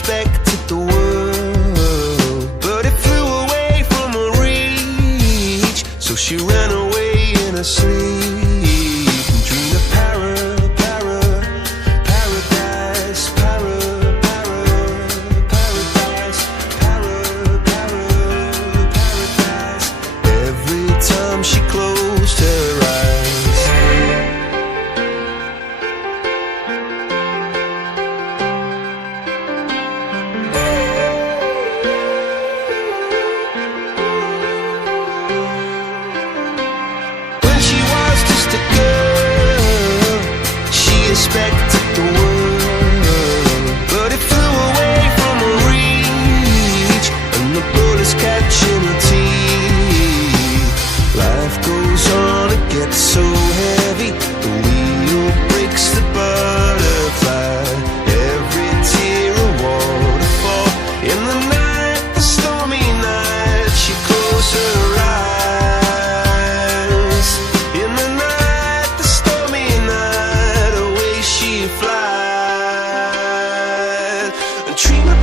expected the world, but it flew away from her reach. So she ran away in her sleep and dreamed of paradise, paradise. Every time she closed her eyes. When she was just a girl, she expected the world, but it flew away from her reach, and the bullets catching her teeth. Life goes on, it gets so heavy, the wheel breaks the butterfly. Every tear a waterfall. In the night, the stormy night, she closed her eyes. In the night, the stormy night, away she flies. And dream of